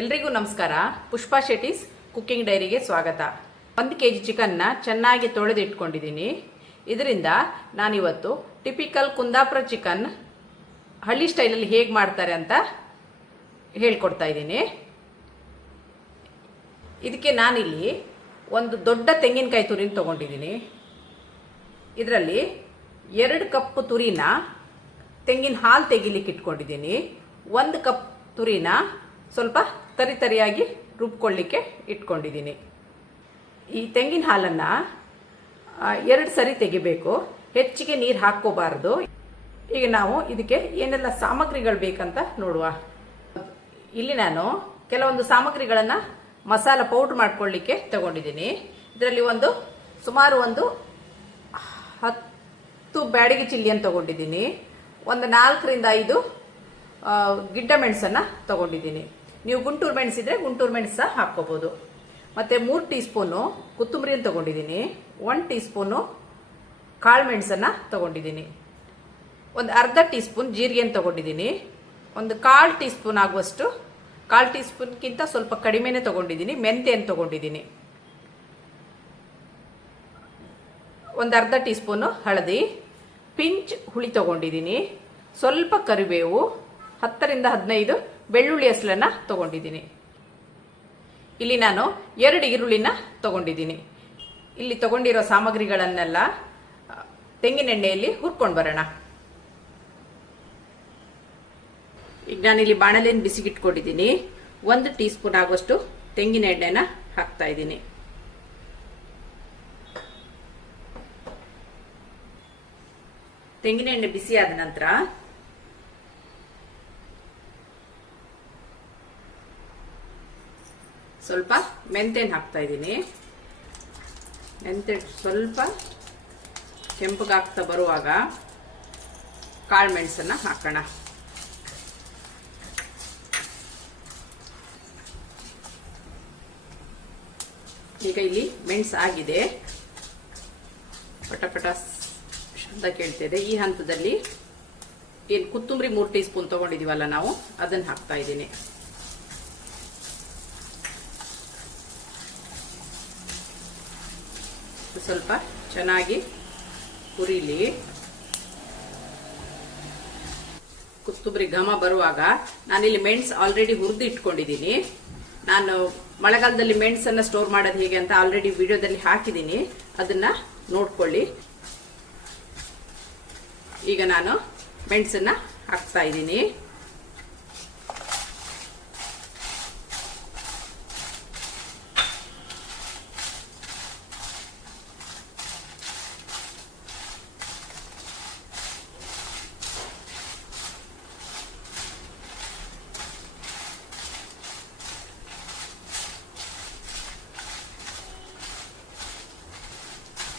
ಎಲ್ರಿಗೂ ನಮಸ್ಕಾರ. ಪುಷ್ಪಾ ಶೆಟ್ಟೀಸ್ ಕುಕ್ಕಿಂಗ್ ಡೈರಿಗೆ ಸ್ವಾಗತ. 1 kg ಚಿಕನ್ನ ಚೆನ್ನಾಗಿ ತೊಳೆದು ಇಟ್ಕೊಂಡಿದ್ದೀನಿ. ಇದರಿಂದ ನಾನಿವತ್ತು ಟಿಪಿಕಲ್ ಕುಂದಾಪುರ ಚಿಕನ್ ಹಳ್ಳಿ ಸ್ಟೈಲಲ್ಲಿ ಹೇಗೆ ಮಾಡ್ತಾರೆ ಅಂತ ಹೇಳ್ಕೊಡ್ತಾ ಇದ್ದೀನಿ. ಇದಕ್ಕೆ ನಾನಿಲ್ಲಿ ಒಂದು ದೊಡ್ಡ ತೆಂಗಿನಕಾಯಿ ತುರಿನ ತಗೊಂಡಿದ್ದೀನಿ. ಇದರಲ್ಲಿ 2 ಕಪ್ ತುರಿನ ತೆಂಗಿನ ಹಾಲು ತೆಗಿಲಿಕ್ಕೆ ಇಟ್ಕೊಂಡಿದ್ದೀನಿ. 1 ಕಪ್ ತುರಿನ ಸ್ವಲ್ಪ ತರಿಯಾಗಿ ರುಬ್ಕೊಳ್ಳಿಕ್ಕೆ ಇಟ್ಕೊಂಡಿದ್ದೀನಿ. ಈ ತೆಂಗಿನ ಹಾಲನ್ನು 2 ಸರಿ ತೆಗಿಬೇಕು, ಹೆಚ್ಚಿಗೆ ನೀರು ಹಾಕ್ಕೋಬಾರ್ದು. ಈಗ ನಾವು ಇದಕ್ಕೆ ಏನೆಲ್ಲ ಸಾಮಗ್ರಿಗಳು ಬೇಕಂತ ನೋಡುವ. ಇಲ್ಲಿ ನಾನು ಕೆಲವೊಂದು ಸಾಮಗ್ರಿಗಳನ್ನು ಮಸಾಲ ಪೌಡ್ರ್ ಮಾಡ್ಕೊಳ್ಳಿಕ್ಕೆ ತಗೊಂಡಿದ್ದೀನಿ. ಇದರಲ್ಲಿ ಸುಮಾರು 10 ಬ್ಯಾಡಗಿ ಚಿಲ್ಲಿಯನ್ನು ತಗೊಂಡಿದ್ದೀನಿ. 4 ರಿಂದ 5 ಗಿಡ್ಡ ಮೆಣಸನ್ನು ತಗೊಂಡಿದ್ದೀನಿ. ನೀವು ಗುಂಟೂರು ಮೆಣಸಿದ್ರೆ ಗುಂಟೂರು ಮೆಣಸು ಸಹ ಹಾಕ್ಕೋಬಹುದು. ಮತ್ತೆ 3 ಟೀ ಸ್ಪೂನು ಕೊತ್ತಂಬರಿಯನ್ನು ತಗೊಂಡಿದ್ದೀನಿ. 1 ಟೀ ಸ್ಪೂನು ಕಾಳು ಮೆಣಸನ್ನು ತಗೊಂಡಿದ್ದೀನಿ. ಅರ್ಧ ಟೀ ಸ್ಪೂನ್ ಜೀರಿಗೆಯನ್ನು ತಗೊಂಡಿದ್ದೀನಿ. 1/4 ಟೀ ಸ್ಪೂನ್ ಆಗುವಷ್ಟು, 1/4 ಟೀ ಸ್ಪೂನ್ಗಿಂತ ಸ್ವಲ್ಪ ಕಡಿಮೆನೇ ತಗೊಂಡಿದ್ದೀನಿ, ಮೆಂತೆಯನ್ನು ತಗೊಂಡಿದ್ದೀನಿ. ಅರ್ಧ ಟೀ ಸ್ಪೂನು ಹಳದಿ, ಪಿಂಚ್ ಹುಳಿ ತಗೊಂಡಿದ್ದೀನಿ. ಸ್ವಲ್ಪ ಕರಿಬೇವು, 10 ರಿಂದ 15 ಬೆಳ್ಳುಳ್ಳಿ ಹೆಸಲನ್ನ ತಗೊಂಡಿದ್ದೀನಿ. ಇಲ್ಲಿ ನಾನು 2 ಈರುಳ್ಳಿನ ತಗೊಂಡಿದ್ದೀನಿ. ಇಲ್ಲಿ ತಗೊಂಡಿರೋ ಸಾಮಗ್ರಿಗಳನ್ನೆಲ್ಲ ತೆಂಗಿನ ಎಣ್ಣೆಯಲ್ಲಿ ಹುರ್ಕೊಂಡು ಬರೋಣ. ಈಗ ನಾನಿಲ್ಲಿ ಬಾಣಲೆಯನ್ನು ಬಿಸಿಗಿಟ್ಕೊಂಡಿದ್ದೀನಿ. 1 ಟೀ ಸ್ಪೂನ್ ಆಗುವಷ್ಟು ತೆಂಗಿನ ಎಣ್ಣೆನ ಹಾಕ್ತಾ ಇದ್ದೀನಿ. ತೆಂಗಿನ ಎಣ್ಣೆ ಬಿಸಿ ಆದ ನಂತರ ಸ್ವಲ್ಪ ಮೆಂತೆಯನ್ನು ಹಾಕ್ತಾ ಇದ್ದೀನಿ. ಮೆಂತೆ ಸ್ವಲ್ಪ ಕೆಂಪಗಾಗ್ತಾ ಬರುವಾಗ ಕಾಳು ಮೆಣಸನ್ನ ಹಾಕೋಣ. ಈಗ ಇಲ್ಲಿ ಮೆಣಸು ಆಗಿದೆ, ಪಟ ಶಬ್ದ ಕೇಳ್ತಿದೆ. ಈ ಹಂತದಲ್ಲಿ ಏನು ಕೊತ್ತಂಬರಿ 3 ಟೀ ಸ್ಪೂನ್ ತಗೊಂಡಿದೀವಲ್ಲ ನಾವು, ಅದನ್ನು ಹಾಕ್ತಾ ಇದ್ದೀನಿ. ಸ್ವಲ್ಪ ಚೆನ್ನಾಗಿ ಹುರಿಲಿ. ಕೊತ್ತಂಬರಿ ಘಮ ಬರುವಾಗ ನಾನಿಲ್ಲಿ ಮೆಣಸು ಆಲ್ರೆಡಿ ಹುರಿದು ಇಟ್ಕೊಂಡಿದ್ದೀನಿ. ನಾನು ಮಳೆಗಾಲದಲ್ಲಿ ಮೆಣಸನ್ನ ಸ್ಟೋರ್ ಮಾಡೋದು ಹೇಗೆ ಅಂತ ಆಲ್ರೆಡಿ ವಿಡಿಯೋದಲ್ಲಿ ಹಾಕಿದ್ದೀನಿ, ಅದನ್ನ ನೋಡ್ಕೊಳ್ಳಿ. ಈಗ ನಾನು ಮೆಣಸನ್ನ ಹಾಕ್ತಾ ಇದ್ದೀನಿ.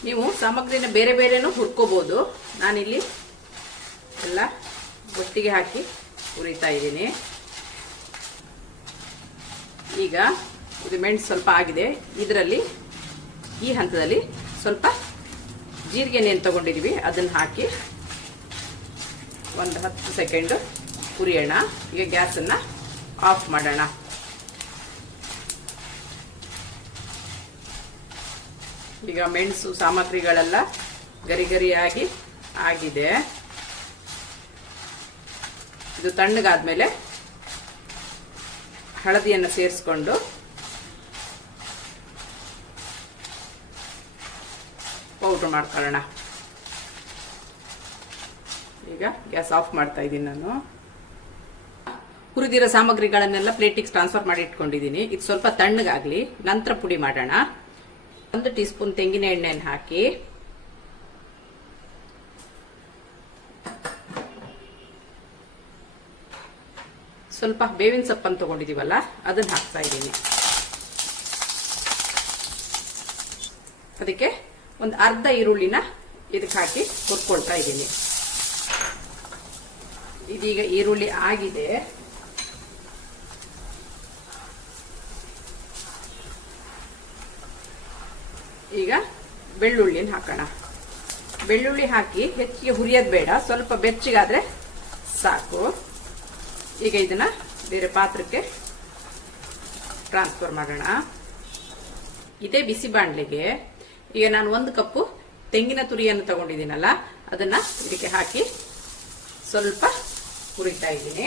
ನೀವು ಸಾಮಗ್ರಿನ ಬೇರೆ ಬೇರೆನೂ ಹುರ್ಕೋಬಹುದು. ನಾನಿಲ್ಲಿ ಎಲ್ಲ ಒಟ್ಟಿಗೆ ಹಾಕಿ ಹುರಿತಾ ಇದ್ದೀನಿ. ಈಗ ಇದು ಮೆಣಸು ಸ್ವಲ್ಪ ಆಗಿದೆ. ಇದರಲ್ಲಿ ಈ ಹಂತದಲ್ಲಿ ಸ್ವಲ್ಪ ಜೀರಿಗೆಯನ್ನು ತಗೊಂಡಿದ್ದೀವಿ, ಅದನ್ನು ಹಾಕಿ 10 ಸೆಕೆಂಡ್ ಹುರಿಯೋಣ. ಈಗ ಗ್ಯಾಸನ್ನು ಆಫ್ ಮಾಡೋಣ. ಈಗ ಮೆಣಸು ಸಾಮಗ್ರಿಗಳೆಲ್ಲ ಗರಿಗರಿಯಾಗಿ ಆಗಿದೆ. ಇದು ತಣ್ಣಗಾದ್ಮೇಲೆ ಹಳದಿಯನ್ನು ಸೇರಿಸ್ಕೊಂಡು ಪೌಡರ್ ಮಾಡ್ಕೊಳ್ಳೋಣ. ಈಗ ಗ್ಯಾಸ್ ಆಫ್ ಮಾಡ್ತಾ ಇದ್ದೀನಿ. ನಾನು ಹುರಿದಿರೋ ಸಾಮಗ್ರಿಗಳನ್ನೆಲ್ಲ ಪ್ಲೇಟಿಗೆ ಟ್ರಾನ್ಸ್ಫರ್ ಮಾಡಿ ಇಟ್ಕೊಂಡಿದ್ದೀನಿ. ಇದು ಸ್ವಲ್ಪ ತಣ್ಣಗಾಗ್ಲಿ, ನಂತರ ಪುಡಿ ಮಾಡೋಣ. 1 ಟೀ ಸ್ಪೂನ್ ತೆಂಗಿನ ಎಣ್ಣೆಯನ್ನು ಹಾಕಿ ಸ್ವಲ್ಪ ಬೇವಿನ ಸೊಪ್ಪನ್ನು ತಗೊಂಡಿದೀವಲ್ಲ, ಅದನ್ನ ಹಾಕ್ತಾ ಇದ್ದೀನಿ. ಅದಕ್ಕೆ ಅರ್ಧ ಈರುಳ್ಳಿನ ಇದಕ್ಕೆ ಹಾಕಿ ಹುರ್ಕೊಳ್ತಾ ಇದ್ದೀನಿ. ಇದೀಗ ಈರುಳ್ಳಿ ಆಗಿದೆ. ಈಗ ಬೆಳ್ಳುಳ್ಳಿಯನ್ನು ಹಾಕೋಣ. ಬೆಳ್ಳುಳ್ಳಿ ಹಾಕಿ ಹೆಚ್ಚಿಗೆ ಹುರಿಯೋದು ಬೇಡ, ಸ್ವಲ್ಪ ಬೆಚ್ಚಗಾದ್ರೆ ಸಾಕು. ಈಗ ಇದನ್ನ ಬೇರೆ ಪಾತ್ರಕ್ಕೆ ಟ್ರಾನ್ಸ್ಫರ್ ಮಾಡೋಣ. ಇದೇ ಬಿಸಿ ಬಾಣಲೆಗೆ ಈಗ ನಾನು 1 ಕಪ್ಪು ತೆಂಗಿನ ತುರಿಯನ್ನು ತಗೊಂಡಿದ್ದೀನಲ್ಲ ಅದನ್ನ ಇದಕ್ಕೆ ಹಾಕಿ ಸ್ವಲ್ಪ ಹುರಿತಾ ಇದ್ದೀನಿ.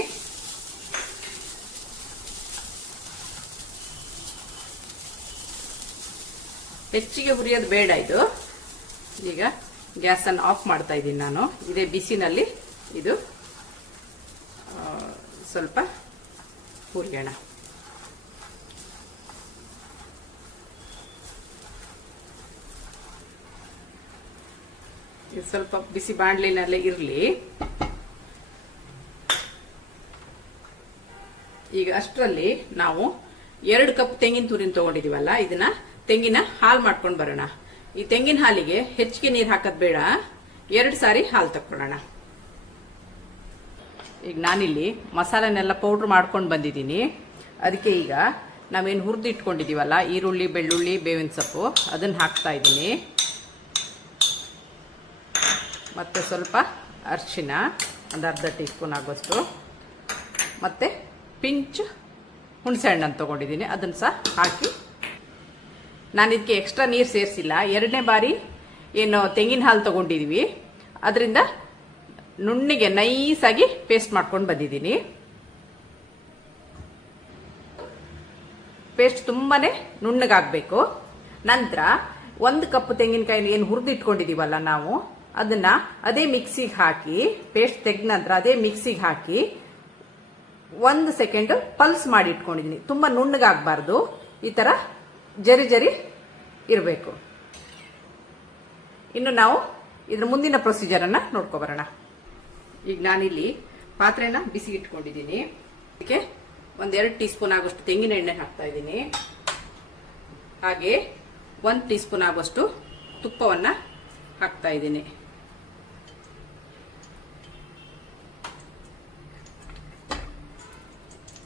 ಹೆಚ್ಚಿಗೆ ಹುರಿಯೋದು ಬೇಡ ಇದು. ಈಗ ಗ್ಯಾಸ್ ಅನ್ನು ಆಫ್ ಮಾಡ್ತಾ ಇದ್ದೀನಿ ನಾನು. ಇದೇ ಬಿಸಿನಲ್ಲಿ ಇದು ಸ್ವಲ್ಪ ಹುರಿಯೋಣ. ಇದು ಸ್ವಲ್ಪ ಬಿಸಿ ಬಾಣಲಿನಲ್ಲೇ ಇರಲಿ. ಈಗ ಅಷ್ಟರಲ್ಲಿ ನಾವು 2 ಕಪ್ ತೆಂಗಿನ ತುರಿನ ತಗೊಂಡಿದೀವಲ್ಲ ಇದನ್ನ ತೆಂಗಿನ ಹಾಲು ಮಾಡ್ಕೊಂಡು ಬರೋಣ. ಈ ತೆಂಗಿನ ಹಾಲಿಗೆ ಹೆಚ್ಚಿಗೆ ನೀರು ಹಾಕೋದ್ ಬೇಡ, 2 ಸಾರಿ ಹಾಲು ತಕ್ಕೊಳ್ಳೋಣ. ಈಗ ನಾನಿಲ್ಲಿ ಮಸಾಲೆನೆಲ್ಲ ಪೌಡ್ರ್ ಮಾಡ್ಕೊಂಡು ಬಂದಿದ್ದೀನಿ. ಅದಕ್ಕೆ ಈಗ ನಾವೇನು ಹುರಿದು ಇಟ್ಕೊಂಡಿದೀವಲ್ಲ ಈರುಳ್ಳಿ, ಬೆಳ್ಳುಳ್ಳಿ, ಬೇವಿನ ಸೊಪ್ಪು ಅದನ್ನ ಹಾಕ್ತಾ ಇದ್ದೀನಿ. ಮತ್ತೆ ಸ್ವಲ್ಪ ಅರಿಶಿನ, ಒಂದು ಅರ್ಧ ಟೀ ಸ್ಪೂನ್ ಆಗೋಷ್ಟು, ಮತ್ತೆ ಪಿಂಚ್ ಹುಣಸೆ ಹಣ್ಣನ್ನು ತಗೊಂಡಿದ್ದೀನಿ, ಅದನ್ನು ಸಹ ಹಾಕಿ. ನಾನು ಇದಕ್ಕೆ ಎಕ್ಸ್ಟ್ರಾ ನೀರು ಸೇರಿಸಿಲ್ಲ. 2ನೇ ಬಾರಿ ಏನು ತೆಂಗಿನ ಹಾಲು ತಗೊಂಡಿದ್ದೀವಿ ಅದರಿಂದ ನುಣ್ಣಿಗೆ ನೈಸಾಗಿ ಪೇಸ್ಟ್ ಮಾಡ್ಕೊಂಡು ಬಂದಿದ್ದೀನಿ. ಪೇಸ್ಟ್ ತುಂಬಾನೇ ನುಣ್ಣಗಾಗಬೇಕು. ನಂತರ 1 ಕಪ್ ತೆಂಗಿನಕಾಯಿ ಏನು ಹುರಿದು ಇಟ್ಕೊಂಡಿದೀವಲ್ಲ ನಾವು ಅದನ್ನ ಅದೇ ಮಿಕ್ಸಿಗೆ ಹಾಕಿ, ಪೇಸ್ಟ್ ತೆಗೆದ ನಂತರ ಅದೇ ಮಿಕ್ಸಿಗೆ ಹಾಕಿ 1 ಸೆಕೆಂಡ್ ಪಲ್ಸ್ ಮಾಡಿ ಇಟ್ಕೊಂಡಿದ್ದೀನಿ. ತುಂಬಾ ನುಣ್ಣಗಾಗಬಾರ್ದು, ಈ ತರ ಜರಿ ಜರಿ ಇರಬೇಕು. ಇನ್ನು ನಾವು ಇದ್ರ ಮುಂದಿನ ಪ್ರೊಸೀಜರ್ ಅನ್ನ ನೋಡ್ಕೊಬರೋಣ. ಈಗ ನಾನಿಲ್ಲಿ ಪಾತ್ರೆನ ಬಿಸಿ ಇಟ್ಕೊಂಡಿದ್ದೀನಿ. ಇದಕ್ಕೆ 1-2 ಟೀ ಸ್ಪೂನ್ ಆಗೋಷ್ಟು ತೆಂಗಿನ ಎಣ್ಣೆ ಹಾಕ್ತಾ ಇದ್ದೀನಿ. ಹಾಗೆ 1 ಟೀ ಸ್ಪೂನ್ ಆಗೋಷ್ಟು ತುಪ್ಪವನ್ನ ಹಾಕ್ತಾ ಇದ್ದೀನಿ.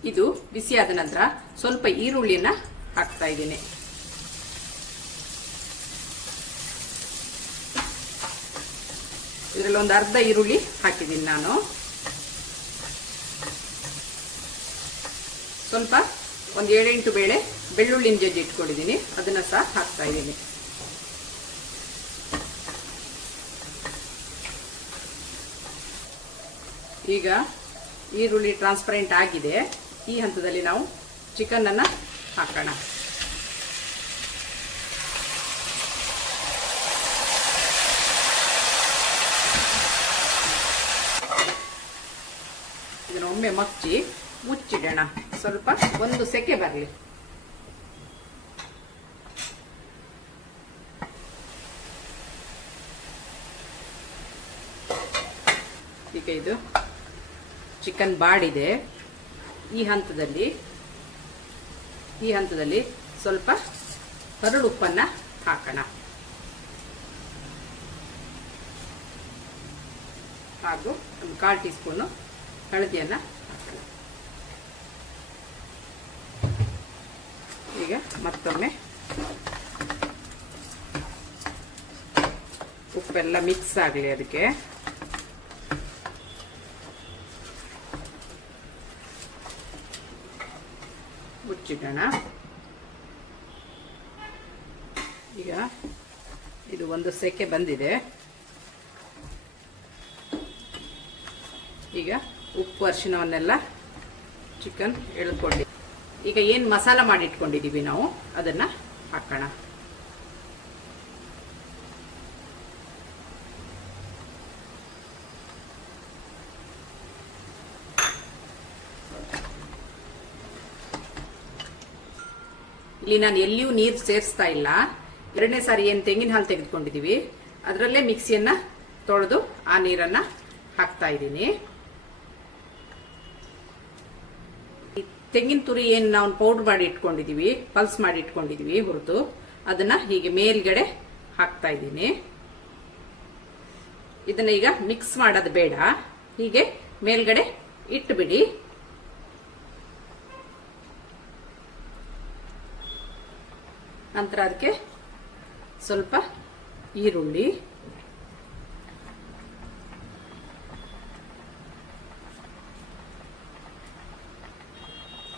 ಇದು ಬಿಸಿಯಾದ ನಂತರ ಸ್ವಲ್ಪ ಈರುಳ್ಳಿಯನ್ನ ಹಾಕ್ತಾ ಇದ್ದೀನಿ. ಇದರಲ್ಲಿ ಒಂದು ಅರ್ಧ ಈರುಳ್ಳಿ ಹಾಕಿದ್ದೀನಿ ನಾನು. ಸ್ವಲ್ಪ ಒಂದು 7-8 ಬೇಳೆ ಬೆಳ್ಳುಳ್ಳಿನ ಜಜ್ಜಿ ಇಟ್ಕೊಂಡಿದ್ದೀನಿ, ಅದನ್ನ ಸಹ ಹಾಕ್ತಾ ಇದ್ದೀನಿ. ಈಗ ಈರುಳ್ಳಿ ಟ್ರಾನ್ಸ್ಪರೆಂಟ್ ಆಗಿದೆ. ಈ ಹಂತದಲ್ಲಿ ನಾವು ಚಿಕನ್ ಅನ್ನ ಹಾಕೋಣ. ಇದನ್ನ ಒಮ್ಮೆ ಮುಚ್ಚಿಡೋಣ. ಸ್ವಲ್ಪ 1 ಸೆಕೆ ಬರಲಿ. ಈಗ ಇದು ಚಿಕನ್ ಬಾಡಿದೆ. ಈ ಹಂತದಲ್ಲಿ ಸ್ವಲ್ಪ ಹರಳು ಉಪ್ಪನ್ನ ಹಾಕೋಣ. ಹಾಗೂ ಒಂದು 1/4 ಟೀ ಸ್ಪೂನ್ ಹಳದಿಯನ್ನ ಹಾಕೋಣ. ಈಗ ಮತ್ತೊಮ್ಮೆ ಉಪ್ಪೆಲ್ಲ ಮಿಕ್ಸ್ ಆಗಲಿ. ಅದಕ್ಕೆ ಮುಚ್ಚಿಡೋಣ. ಈಗ ಇದು 1 ಸೆಕೆ ಬಂದಿದೆ. ಈಗ ಉಪ್ಪು ಅರಿಶಿನವನ್ನೆಲ್ಲ ಚಿಕನ್ ಎಳ್ಕೊಂಡು ಈಗ ಏನು ಮಸಾಲ ಮಾಡಿ ಇಟ್ಕೊಂಡಿದೀವಿ ನಾವು ಅದನ್ನ ಹಾಕೋಣ. ಇಲ್ಲಿ ನಾನು ಎಲ್ಲಿಯೂ ನೀರು ಸೇರಿಸ್ತಾ ಇಲ್ಲ. 2ನೇ ಸಾರಿ ಏನು ತೆಂಗಿನ ಹಾಲು ತೆಗೆದುಕೊಂಡಿದೀವಿ ಅದರಲ್ಲೇ ಮಿಕ್ಸಿಯನ್ನ ತೊಳೆದು ಆ ನೀರನ್ನ ಹಾಕ್ತಾ ಇದ್ದೀನಿ. ತೆಂಗಿನ ತುರಿ ಏನು ನಾವು ಪೌಡರ್ ಮಾಡಿ ಇಟ್ಕೊಂಡಿದೀವಿ, ಪಲ್ಸ್ ಮಾಡಿ ಇಟ್ಕೊಂಡಿದೀವಿ ಹುರಿದು, ಅದನ್ನ ಹೀಗೆ ಮೇಲ್ಗಡೆ ಹಾಕ್ತಾ ಇದ್ದೀನಿ. ಇದನ್ನ ಈಗ ಮಿಕ್ಸ್ ಮಾಡೋದು ಬೇಡ, ಹೀಗೆ ಮೇಲ್ಗಡೆ ಇಟ್ಬಿಡಿ. ನಂತರ ಅದಕ್ಕೆ ಸ್ವಲ್ಪ ಈರುಳ್ಳಿ,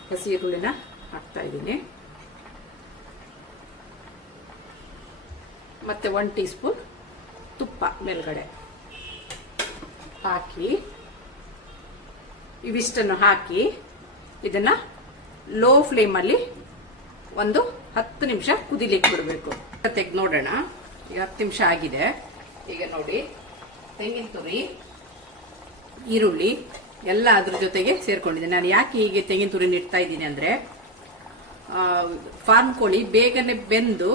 ಹಸಿ ಈರುಳ್ಳಿನ ಹಾಕ್ತಾ ಇದ್ದೀನಿ. ಮತ್ತು 1 ಟೀ ಸ್ಪೂನ್ ತುಪ್ಪ ಮೇಲ್ಗಡೆ ಹಾಕಿ ಇವಿಷ್ಟನ್ನು ಹಾಕಿ ಇದನ್ನು ಲೋ ಫ್ಲೇಮಲ್ಲಿ ಒಂದು 10 ನಿಮಿಷ ಕುದಿಲಿಕ್ಕೆ ಬಿಡಬೇಕು. ತೆಗೆದು ನೋಡೋಣ. ಈಗ 10 ನಿಮಿಷ ಆಗಿದೆ. ಈಗ ನೋಡಿ, ತೆಂಗಿನ ತುರಿ, ಈರುಳ್ಳಿ ಎಲ್ಲ ಅದ್ರ ಜೊತೆಗೆ ಸೇರ್ಕೊಂಡಿದೆ. ನಾನು ಯಾಕೆ ಹೀಗೆ ತೆಂಗಿನ ತುರಿ ಇಡ್ತಾ ಇದ್ದೀನಿ ಅಂದರೆ, ಫಾರ್ಮ್ ಕೋಳಿ ಬೇಗನೆ ಬೆಂದು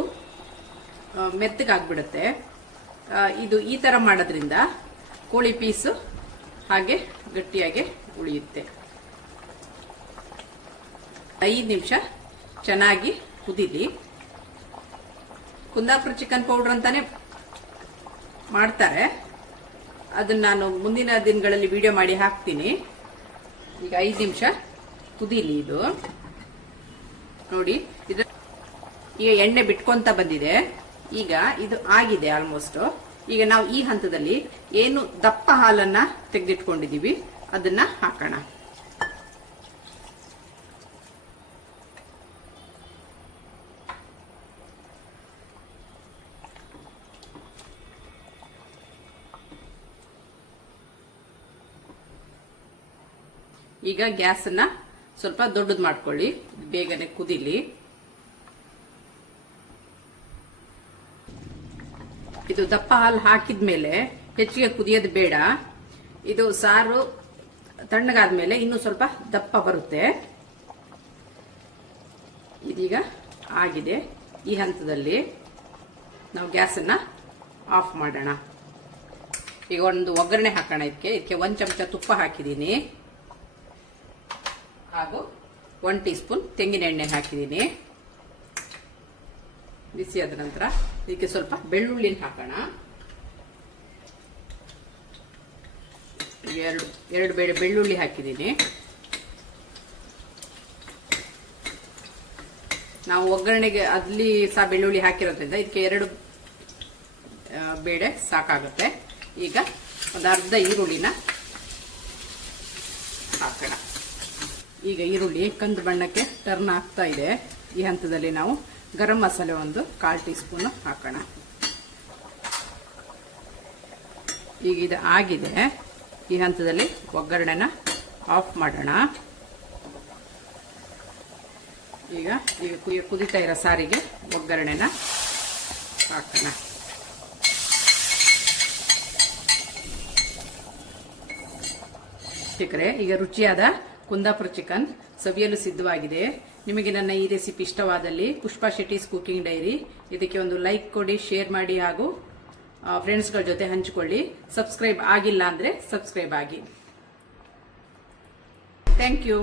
ಮೆತ್ತಗಾಗ್ಬಿಡುತ್ತೆ. ಇದು ಈ ಥರ ಮಾಡೋದ್ರಿಂದ ಕೋಳಿ ಪೀಸು ಹಾಗೆ ಗಟ್ಟಿಯಾಗಿ ಉಳಿಯುತ್ತೆ. 5 ನಿಮಿಷ ಚೆನ್ನಾಗಿ ಕುದೀಲಿ. ಕುಂದಾಪುರ ಚಿಕನ್ ಪೌಡರ್ ಅಂತಾನೆ ಮಾಡ್ತಾರೆ, ಅದನ್ನ ನಾನು ಮುಂದಿನ ದಿನಗಳಲ್ಲಿ ವಿಡಿಯೋ ಮಾಡಿ ಹಾಕ್ತೀನಿ. ಈಗ 5 ನಿಮಿಷ ಕುದೀಲಿ ಇದು. ನೋಡಿ, ಇದು ಈಗ ಎಣ್ಣೆ ಬಿಟ್ಕೊಂತ ಬಂದಿದೆ. ಈಗ ಇದು ಆಗಿದೆ ಆಲ್ಮೋಸ್ಟ್. ಈಗ ನಾವು ಈ ಹಂತದಲ್ಲಿ ಏನು ದಪ್ಪ ಹಾಲನ್ನ ತೆಗೆದಿಟ್ಕೊಂಡಿದೀವಿ ಅದನ್ನ ಹಾಕೋಣ. ಈಗ ಗ್ಯಾಸನ್ನ ಸ್ವಲ್ಪ ದೊಡ್ಡದು ಮಾಡ್ಕೊಳ್ಳಿ, ಬೇಗನೆ ಕುದಿಲಿ. ಇದು ದಪ್ಪ ಹಾಲು ಹಾಕಿದ್ಮೇಲೆ ಹೆಚ್ಚಿಗೆ ಕುದಿಯೋದು ಬೇಡ. ಇದು ಸಾರು ತಣ್ಣಗಾದ್ಮೇಲೆ ಇನ್ನೂ ಸ್ವಲ್ಪ ದಪ್ಪ ಬರುತ್ತೆ. ಇದೀಗ ಆಗಿದೆ. ಈ ಹಂತದಲ್ಲಿ ನಾವು ಗ್ಯಾಸನ್ನ ಆಫ್ ಮಾಡೋಣ. ಈಗ ಒಂದು ಒಗ್ಗರಣೆ ಹಾಕೋಣ. ಇದಕ್ಕೆ 1 ಚಮಚ ತುಪ್ಪ ಹಾಕಿದ್ದೀನಿ, ಹಾಗೂ 1 ಟೀ ಸ್ಪೂನ್ ತೆಂಗಿನ ಎಣ್ಣೆ ಹಾಕಿದ್ದೀನಿ. ಬಿಸಿ ಆದ ನಂತರ ಇದಕ್ಕೆ ಸ್ವಲ್ಪ ಬೆಳ್ಳುಳ್ಳಿನ ಹಾಕೋಣ. ಎರಡು ಬೇಳೆ ಬೆಳ್ಳುಳ್ಳಿ ಹಾಕಿದ್ದೀನಿ. ನಾವು ಒಗ್ಗರಣೆಗೆ ಅಲ್ಲಿ ಸಹ ಬೆಳ್ಳುಳ್ಳಿ ಹಾಕಿರೋದ್ರಿಂದ ಇದಕ್ಕೆ 2 ಬೇಳೆ ಸಾಕಾಗುತ್ತೆ. ಈಗ ಒಂದು ಅರ್ಧ ಈರುಳ್ಳಿನ ಹಾಕೋಣ. ಈಗ ಈರುಳ್ಳಿ ಕಂದು ಬಣ್ಣಕ್ಕೆ ಟರ್ನ್ ಆಗ್ತಾ ಇದೆ. ಈ ಹಂತದಲ್ಲಿ ನಾವು ಗರಂ ಮಸಾಲೆ ಒಂದು 1/4 ಟೀ ಸ್ಪೂನ್ ಹಾಕೋಣ. ಈಗ ಇದು ಆಗಿದೆ. ಈ ಹಂತದಲ್ಲಿ ಒಗ್ಗರಣೆನ ಆಫ್ ಮಾಡೋಣ. ಈಗ ಕುದಿತಾ ಇರೋ ಸಾರಿಗೆ ಒಗ್ಗರಣೆನ ಹಾಕೋಣ. ಚಿಕ್ಕರೆ ಈಗ ರುಚಿಯಾದ ಕುಂದಾಪುರ ಚಿಕನ್ ಸವಿಯಲು ಸಿದ್ಧವಾಗಿದೆ. ನಿಮಗೆ ನನ್ನ ಈ ರೆಸಿಪಿ ಇಷ್ಟವಾದಲ್ಲಿ ಪುಷ್ಪಾ ಶೆಟ್ಟೀಸ್ ಕುಕಿಂಗ್ ಡೈರಿ ಇದಕ್ಕೆ ಒಂದು ಲೈಕ್ ಕೊಡಿ, ಶೇರ್ ಮಾಡಿ, ಹಾಗೂ ಫ್ರೆಂಡ್ಸ್ಗಳ ಜೊತೆ ಹಂಚಿಕೊಳ್ಳಿ. ಸಬ್ಸ್ಕ್ರೈಬ್ ಆಗಿಲ್ಲ ಅಂದ್ರೆ ಸಬ್ಸ್ಕ್ರೈಬ್ ಆಗಿ. Thank you.